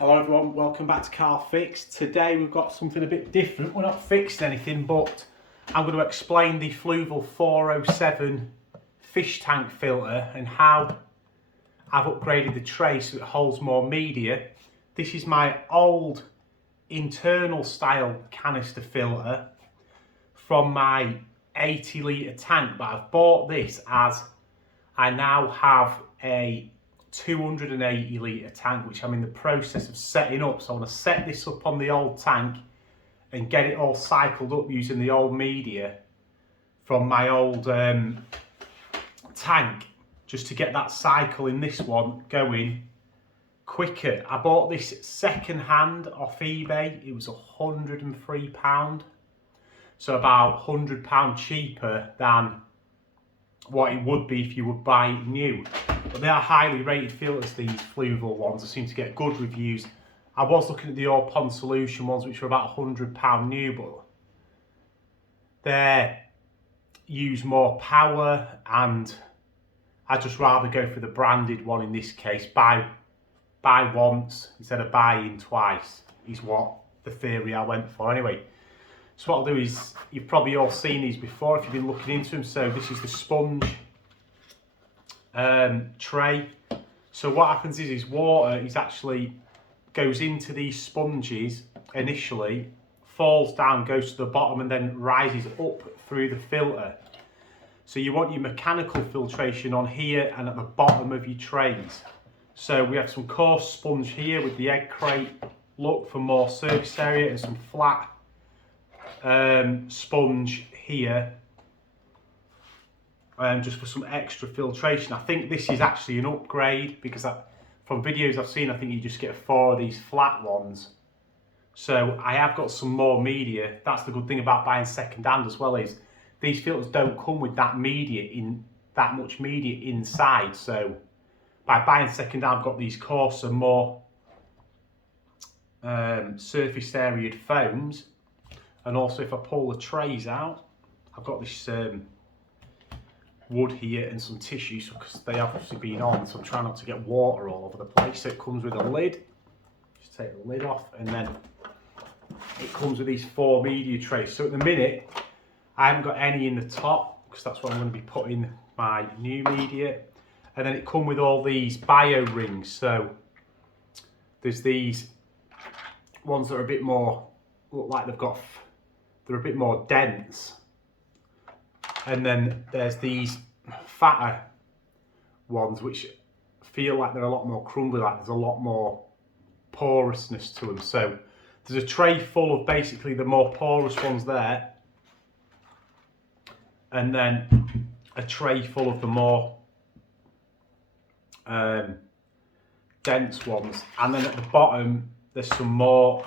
Hello everyone, welcome back to Car Fix. Today we've got something a bit different. We're not fixing anything, but I'm going to explain the Fluval 407 fish tank filter and how I've upgraded the tray so it holds more media. This is my old internal style canister filter from my 80 litre tank, but I've bought this as I now have a 280 litre tank, which I'm in the process of setting up. So I want to set this up on the old tank and get it all cycled up using the old media from my old tank, just to get that cycle in this one going quicker. I bought this second hand off eBay. It was £103, so about £100 cheaper than what it would be if you would buy it new. But they are highly rated filters, these Fluval ones. They seem to get good reviews. I was looking at the All Pond Solution ones, which were about £100 new, but they use more power, and I'd just rather go for the branded one in this case. Buy once instead of buying twice is what the theory I went for. Anyway, so what I'll do is, you've probably all seen these before if you've been looking into them. So this is the sponge tray. So what happens is water actually goes into these sponges initially, falls down, goes to the bottom, and then rises up through the filter. So you want your mechanical filtration on here and at the bottom of your trays. So we have some coarse sponge here with the egg crate. Look for more surface area, and some flat sponge here, just for some extra filtration. I think this is actually an upgrade, because from videos I've seen, I think you just get 4 of these flat ones. So I have got some more media. That's the good thing about buying second hand as well, is these filters don't come with that much media inside. So by buying second hand, I've got these coarser, more surface area foams. And also, if I pull the trays out, I've got this wood here and some tissue, because they have obviously been on, so I'm trying not to get water all over the place. So it comes with a lid. Just take the lid off, and then it comes with these 4 media trays. So at the minute, I haven't got any in the top, because that's where I'm going to be putting my new media. And then it comes with all these bio rings. So there's these ones that are a bit more, look like they're a bit more dense. And then there's these fatter ones which feel like they're a lot more crumbly, like there's a lot more porousness to them. So there's a tray full of basically the more porous ones there, and then a tray full of the more dense ones. And then at the bottom there's some more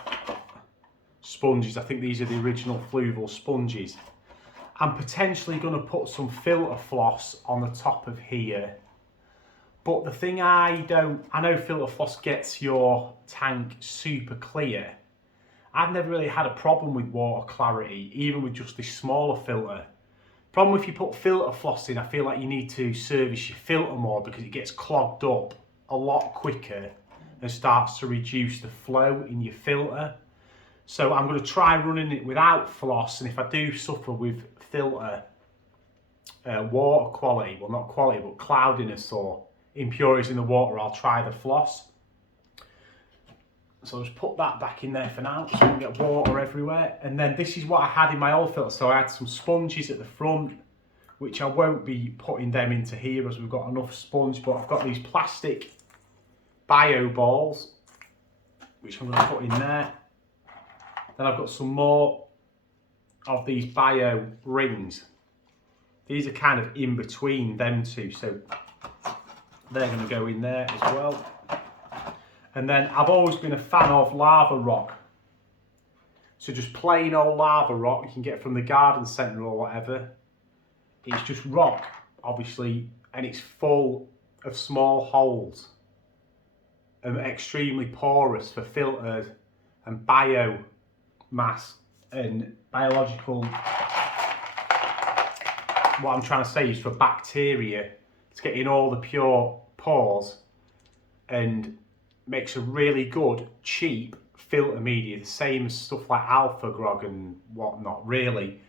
sponges. I think these are the original Fluval sponges. I'm potentially going to put some filter floss on the top of here, but the thing I know filter floss gets your tank super clear. I've never really had a problem with water clarity, even with just this smaller filter. Problem if you put filter floss in, I feel like you need to service your filter more, because it gets clogged up a lot quicker and starts to reduce the flow in your filter. So I'm going to try running it without floss, and if I do suffer with filter water quality, well, not quality, but cloudiness or impurities in the water, I'll try the floss. So I'll just put that back in there for now, so I don't get water everywhere. And then this is what I had in my old filter. So I had some sponges at the front, which I won't be putting them into here as we've got enough sponge, but I've got these plastic bio balls, which I'm going to put in there. Then I've got some more of these bio rings. These are kind of in between them two, so they're going to go in there as well. And then I've always been a fan of lava rock. So just plain old lava rock you can get from the garden centre or whatever. It's just rock, obviously, and it's full of small holes and extremely porous for filters and biomass and biological. What I'm trying to say is for bacteria to get in all the pure pores and makes a really good, cheap filter media, the same as stuff like Alpha Grog and whatnot, really.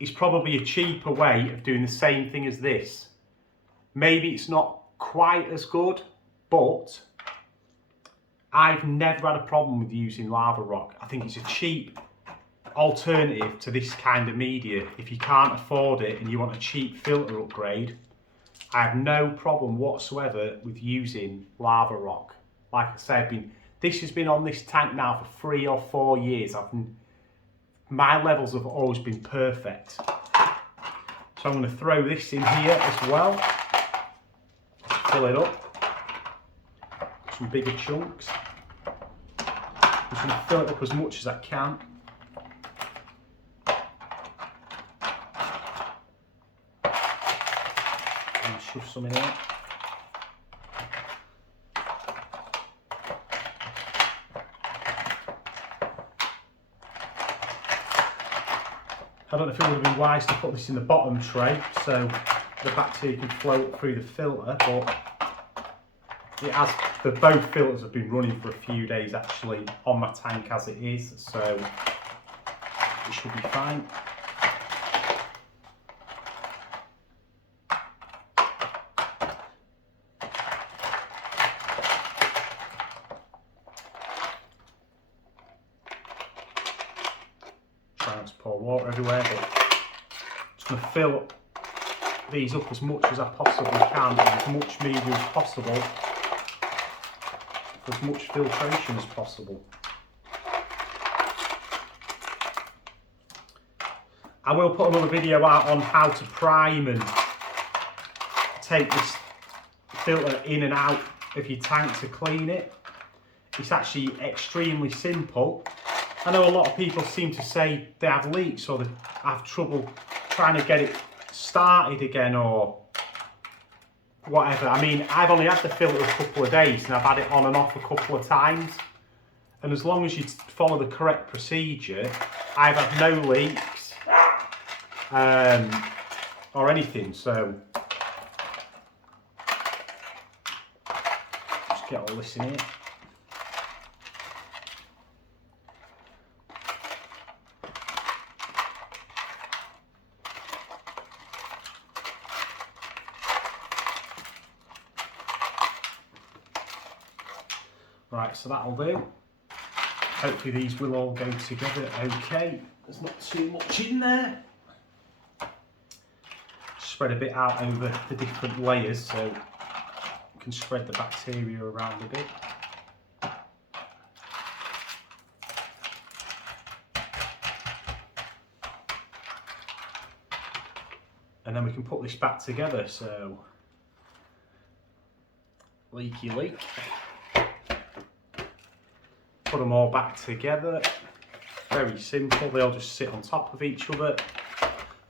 It's probably a cheaper way of doing the same thing as this. Maybe it's not quite as good, but I've never had a problem with using lava rock. I think it's a cheap alternative to this kind of media. If you can't afford it and you want a cheap filter upgrade, I have no problem whatsoever with using lava rock. Like I said, this has been on this tank now for 3 or 4 years. My levels have always been perfect. So I'm going to throw this in here as well. Fill it up. Some bigger chunks. I'm just going to fill it up as much as I can. And shove some in here. I don't know if it would have been wise to put this in the bottom tray so the bacteria can float through the filter, but it has. Both filters have been running for a few days actually on my tank as it is, so it should be fine. Trying to pour water everywhere, but just going to fill these up as much as I possibly can, with as much media as possible, as much filtration as possible. I will put another video out on how to prime and take this filter in and out of your tank to clean it. It's actually extremely simple. I know a lot of people seem to say they have leaks or they have trouble trying to get it started again or whatever. I mean, I've only had the filter a couple of days and I've had it on and off a couple of times. And as long as you follow the correct procedure, I've had no leaks or anything. So just get all this in here. Right, so that'll do. Hopefully these will all go together okay. There's not too much in there. Spread a bit out over the different layers so you can spread the bacteria around a bit. And then we can put this back together, so leaky leak. Put them all back together, very simple, they all just sit on top of each other.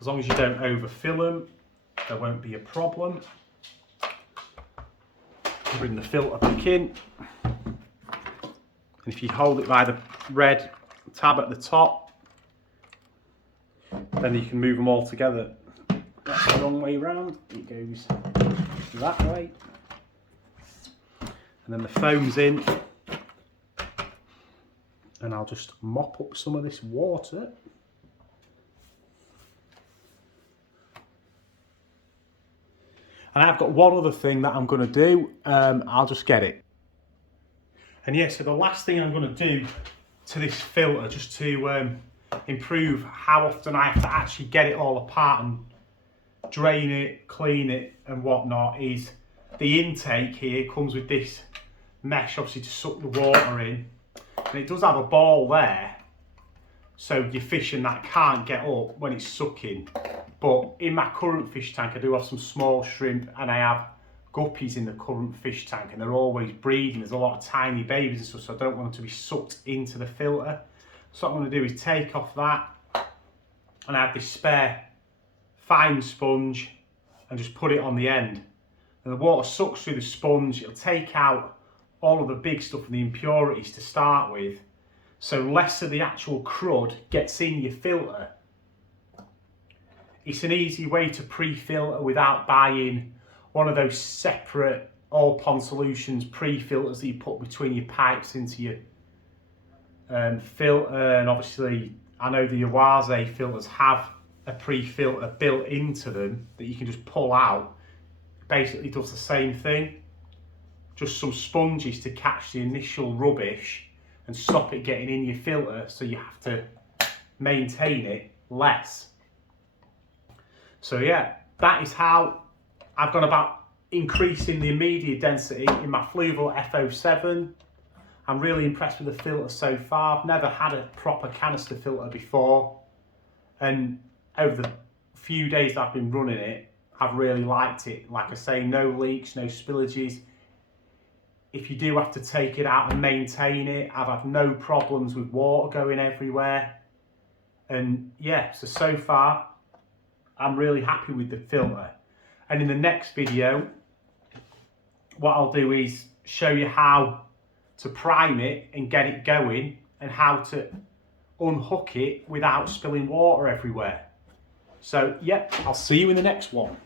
As long as you don't overfill them, there won't be a problem. Bring the filter back in, and if you hold it by the red tab at the top, then you can move them all together. That's the wrong way round, it goes that way. And then the foam's in. And I'll just mop up some of this water. And I've got one other thing that I'm going to do. I'll just get it. And yeah, so the last thing I'm going to do to this filter, just to improve how often I have to actually get it all apart and drain it, clean it and whatnot, is the intake here comes with this mesh, obviously, to suck the water in. And it does have a ball there, so your fish and that can't get up when it's sucking. But in my current fish tank, I do have some small shrimp and I have guppies in the current fish tank, and they're always breeding. There's a lot of tiny babies and stuff, so I don't want them to be sucked into the filter. So what I'm going to do is take off that, and I have this spare fine sponge and just put it on the end. And the water sucks through the sponge, it'll take out all of the big stuff and the impurities to start with, so less of the actual crud gets in your filter. It's an easy way to pre-filter without buying one of those separate all pond solutions pre-filters that you put between your pipes into your filter, and obviously I know the Awaze filters have a pre-filter built into them that you can just pull out. Basically does the same thing, just some sponges to catch the initial rubbish and stop it getting in your filter, so you have to maintain it less. So yeah, that is how I've gone about increasing the media density in my Fluval FO7. I'm really impressed with the filter so far. I've never had a proper canister filter before, and over the few days I've been running it, I've really liked it. Like I say, no leaks, no spillages. If you do have to take it out and maintain it, I've had no problems with water going everywhere. And yeah, so far I'm really happy with the filter. And in the next video, what I'll do is show you how to prime it and get it going, and how to unhook it without spilling water everywhere. So, yep, I'll see you in the next one.